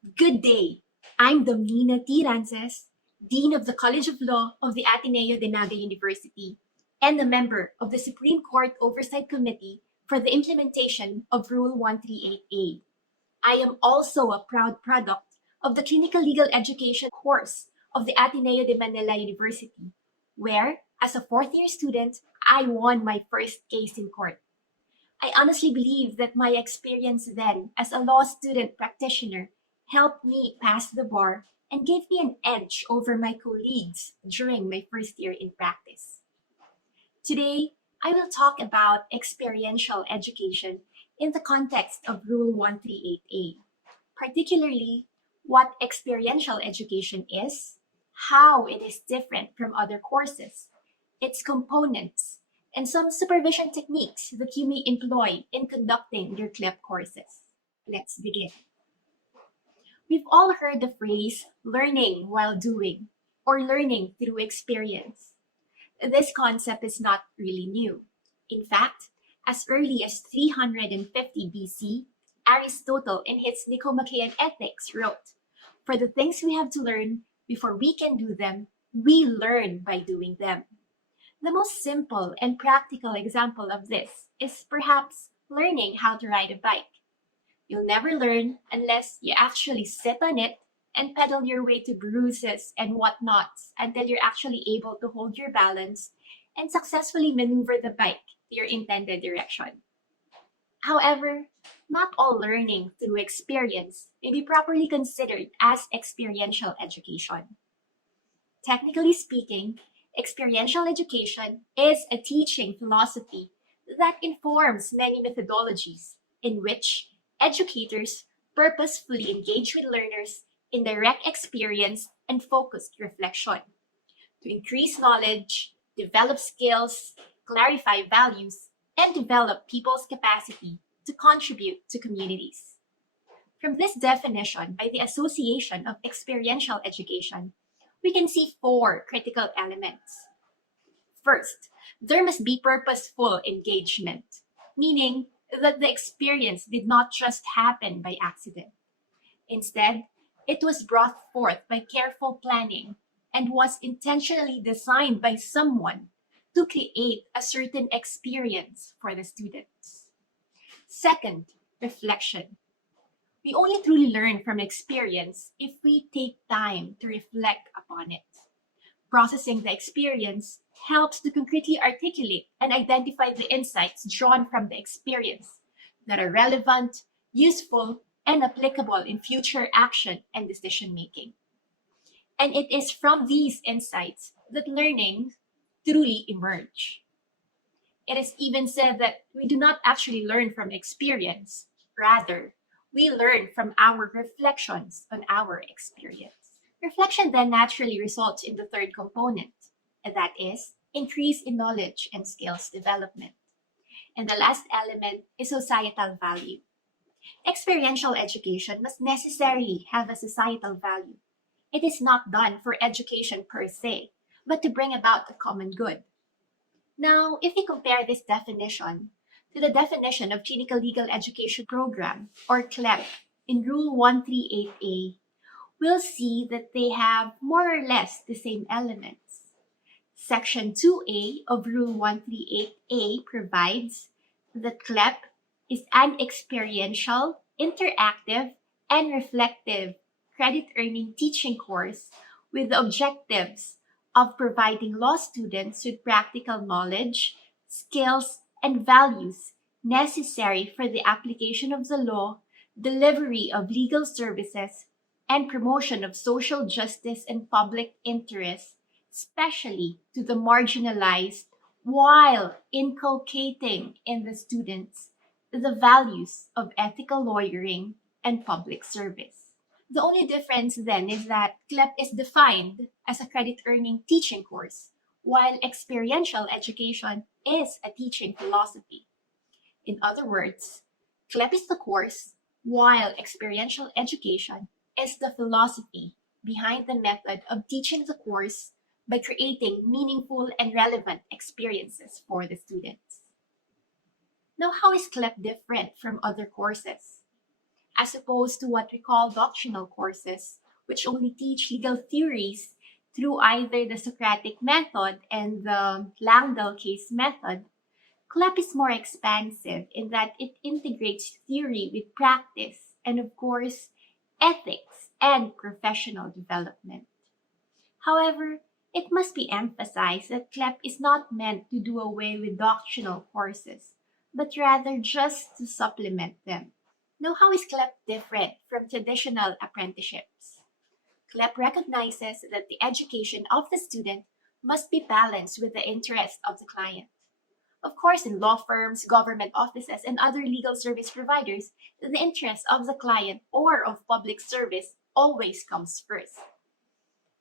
Good day. I'm Domnina T. Rances, Dean of the College of Law of the Ateneo de Manila University, and a member of the Supreme Court Oversight Committee for the implementation of Rule 138A. I am also a proud product of the Clinical Legal Education course of the Ateneo de Manila University, where, as a fourth-year student, I won my first case in court. I honestly believe that my experience then as a law student practitioner helped me pass the bar and gave me an edge over my colleagues during my first year in practice. Today, I will talk about experiential education in the context of Rule 138A, particularly what experiential education is, how it is different from other courses, its components, and some supervision techniques that you may employ in conducting your CLEP courses. Let's begin. We've all heard the phrase learning while doing or learning through experience. This concept is not really new. In fact, as early as 350 BC, Aristotle in his Nicomachean Ethics wrote, "For the things we have to learn before we can do them, we learn by doing them." The most simple and practical example of this is perhaps learning how to ride a bike. You'll never learn unless you actually sit on it and pedal your way to bruises and whatnots until you're actually able to hold your balance and successfully maneuver the bike to your intended direction. However, not all learning through experience may be properly considered as experiential education. Technically speaking, experiential education is a teaching philosophy that informs many methodologies in which educators purposefully engage with learners in direct experience and focused reflection to increase knowledge, develop skills, clarify values, and develop people's capacity to contribute to communities. From this definition by the Association of Experiential Education, we can see four critical elements. First, there must be purposeful engagement, meaning that the experience did not just happen by accident. Instead, it was brought forth by careful planning and was intentionally designed by someone to create a certain experience for the students. Second, reflection. We only truly learn from experience if we take time to reflect upon it. Processing the experience helps to concretely articulate and identify the insights drawn from the experience that are relevant, useful, and applicable in future action and decision making. And it is from these insights that learning truly emerge. It is even said that we do not actually learn from experience, rather, we learn from our reflections on our experience. Reflection then naturally results in the third component, and that is increase in knowledge and skills development. And the last element is societal value. Experiential education must necessarily have a societal value. It is not done for education per se, but to bring about the common good. Now, if we compare this definition to the definition of Clinical Legal Education Program, or CLEP, in Rule 138A, we'll see that they have more or less the same elements. Section 2A of Rule 138A provides that CLEP is an experiential, interactive, and reflective credit-earning teaching course with the objectives of providing law students with practical knowledge, skills, and values necessary for the application of the law, delivery of legal services, and promotion of social justice and public interest, especially to the marginalized, while inculcating in the students the values of ethical lawyering and public service. The only difference then is that CLEP is defined as a credit earning teaching course, while experiential education is a teaching philosophy. In other words, CLEP is the course, while experiential education is the philosophy behind the method of teaching the course by creating meaningful and relevant experiences for the students. Now, how is CLEP different from other courses? as opposed to what we call doctrinal courses, which only teach legal theories through either the Socratic method and the Langdell case method. CLEP is more expansive in that it integrates theory with practice and, of course, ethics and professional development. However, it must be emphasized that CLEP is not meant to do away with doctrinal courses, but rather just to supplement them. Now, how is CLEP different from traditional apprenticeships? CLEP recognizes that the education of the student must be balanced with the interest of the client. Of course, in law firms, government offices, and other legal service providers, the interest of the client or of public service always comes first.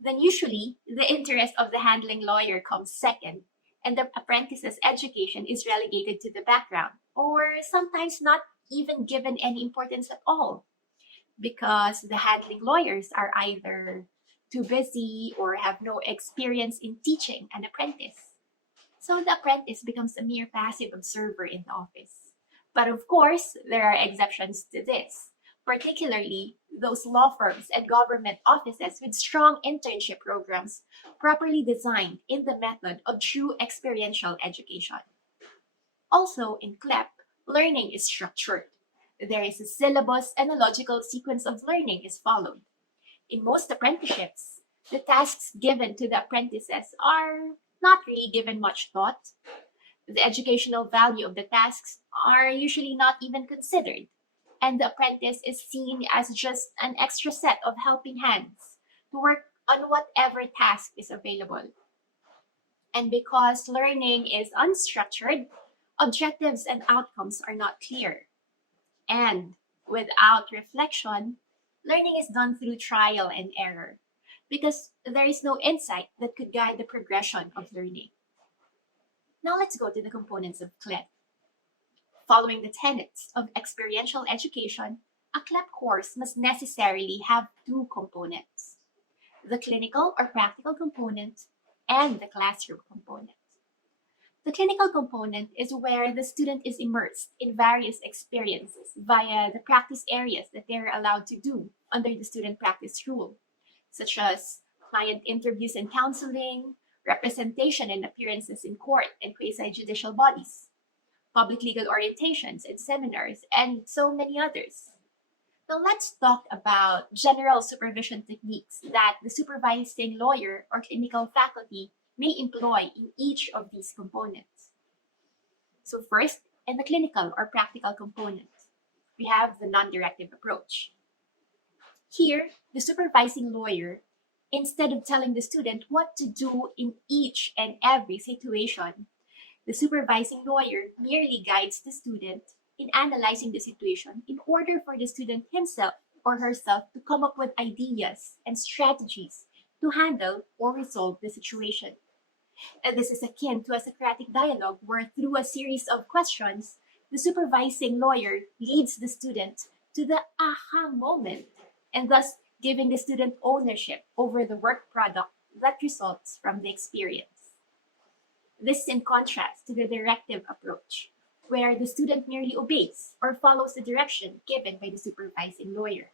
Then usually, the interest of the handling lawyer comes second, and the apprentice's education is relegated to the background, or sometimes not even given any importance at all, because the handling lawyers are either too busy or have no experience in teaching an apprentice. So the apprentice becomes a mere passive observer in the office. But of course, there are exceptions to this, particularly those law firms and government offices with strong internship programs properly designed in the method of true experiential education. Also, in CLEP, learning is structured. There is a syllabus and a logical sequence of learning is followed. In most apprenticeships, the tasks given to the apprentices are not really given much thought. The educational value of the tasks are usually not even considered, and the apprentice is seen as just an extra set of helping hands to work on whatever task is available. And because learning is unstructured, objectives and outcomes are not clear. And without reflection, learning is done through trial and error because there is no insight that could guide the progression of learning. Now let's go to the components of CLEP. Following the tenets of experiential education, a CLEP course must necessarily have two components: the clinical or practical component and the classroom component. The clinical component is where the student is immersed in various experiences via the practice areas that they are allowed to do under the student practice rule, such as client interviews and counseling, representation and appearances in court and quasi-judicial bodies, public legal orientations and seminars, and so many others. Now let's talk about general supervision techniques that the supervising lawyer or clinical faculty may employ in each of these components. So first, in the clinical or practical component, we have the non-directive approach. Here, the supervising lawyer, instead of telling the student what to do in each and every situation, the supervising lawyer merely guides the student in analyzing the situation in order for the student himself or herself to come up with ideas and strategies to handle or resolve the situation. And this is akin to a Socratic dialogue where, through a series of questions, the supervising lawyer leads the student to the aha moment and thus giving the student ownership over the work product that results from the experience. This is in contrast to the directive approach, where the student merely obeys or follows the direction given by the supervising lawyer.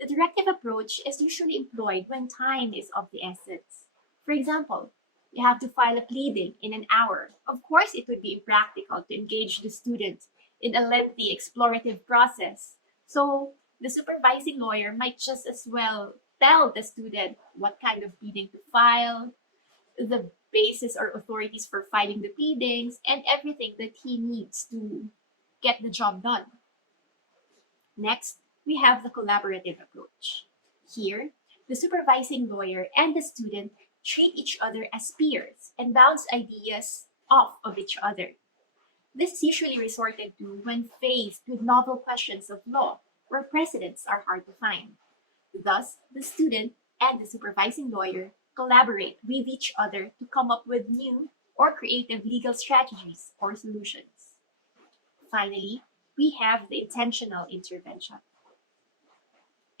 The directive approach is usually employed when time is of the essence. For example, you have to file a pleading in an hour. Of course, it would be impractical to engage the student in a lengthy explorative process. So the supervising lawyer might just as well tell the student what kind of pleading to file, the basis or authorities for filing the pleadings, and everything that he needs to get the job done. Next, we have the collaborative approach. Here, the supervising lawyer and the student treat each other as peers and bounce ideas off of each other. This is usually resorted to when faced with novel questions of law where precedents are hard to find. Thus, the student and the supervising lawyer collaborate with each other to come up with new or creative legal strategies or solutions. Finally, we have the intentional intervention.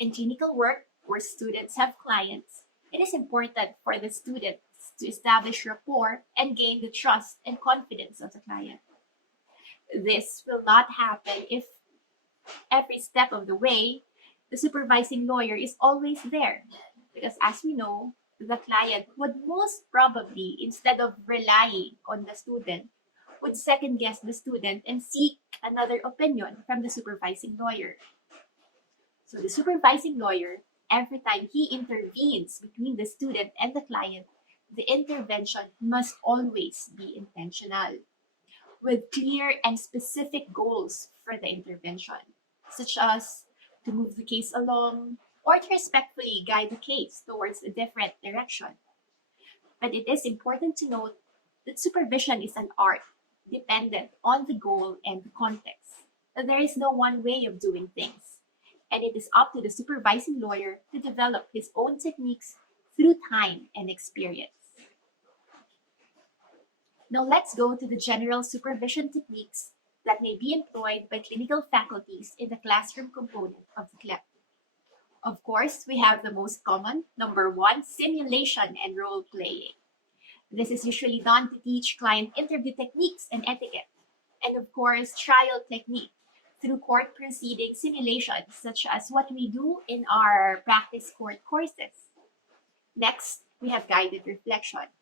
In clinical work where students have clients, it is important for the students to establish rapport and gain the trust and confidence of the client. This will not happen if Every step of the way, the supervising lawyer is always there. Because as we know, the client would most probably, instead of relying on the student, would second guess the student and seek another opinion from the supervising lawyer. So the supervising lawyer, every time he intervenes between the student and the client, the intervention must always be intentional, with clear and specific goals for the intervention, such as to move the case along or to respectfully guide the case towards a different direction. But it is important to note that supervision is an art dependent on the goal and the context. There is no one way of doing things, and it is up to the supervising lawyer to develop his own techniques through time and experience. Now let's go to the general supervision techniques that may be employed by clinical faculties in the classroom component of the CLEP. Of course, we have the most common, number one, simulation and role playing. This is usually done to teach client interview techniques and etiquette, and of course, trial technique through court proceeding simulations, such as what we do in our practice court courses. Next, we have guided reflection.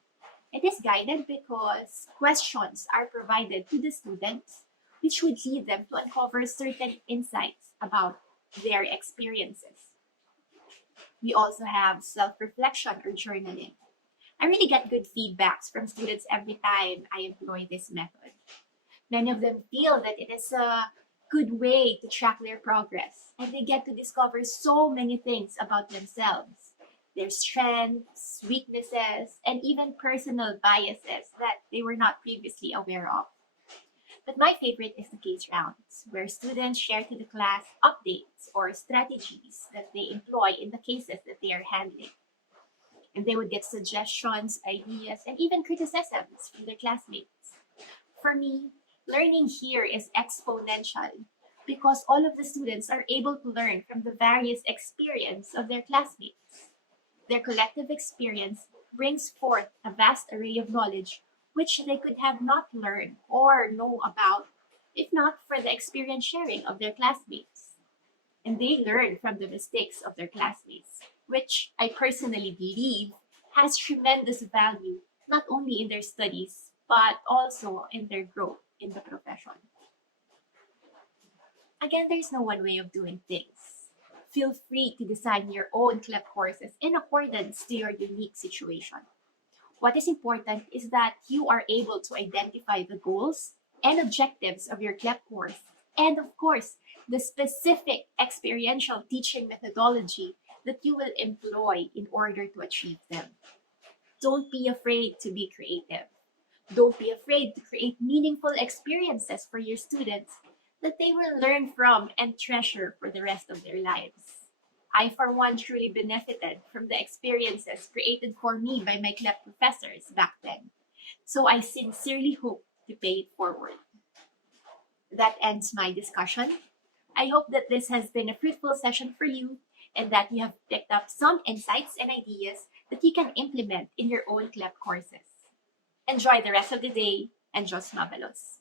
It is guided because questions are provided to the students, which would lead them to uncover certain insights about their experiences. We also have self-reflection or journaling. I really get good feedbacks from students every time I employ this method. Many of them feel that it is a good way to track their progress, and they get to discover so many things about themselves, their strengths, weaknesses, and even personal biases that they were not previously aware of. But my favorite is the case rounds, where students share to the class updates or strategies that they employ in the cases that they are handling. And they would get suggestions, ideas, and even criticisms from their classmates. For me, learning here is exponential because all of the students are able to learn from the various experience of their classmates. Their collective experience brings forth a vast array of knowledge which they could have not learned or know about if not for the experience sharing of their classmates. And they learn from the mistakes of their classmates, which I personally believe has tremendous value not only in their studies but also in their growth in the profession. Again, there's no one way of doing things. Feel free to design your own CLEP courses in accordance to your unique situation. What is important is that you are able to identify the goals and objectives of your CLEP course, and of course, the specific experiential teaching methodology that you will employ in order to achieve them. Don't be afraid to be creative. Don't be afraid to create meaningful experiences for your students that they will learn from and treasure for the rest of their lives. I, for one, truly benefited from the experiences created for me by my CLEP professors back then. So I sincerely hope to pay it forward. That ends my discussion. I hope that this has been a fruitful session for you and that you have picked up some insights and ideas that you can implement in your own CLEP courses. Enjoy the rest of the day and Diyos mabalos.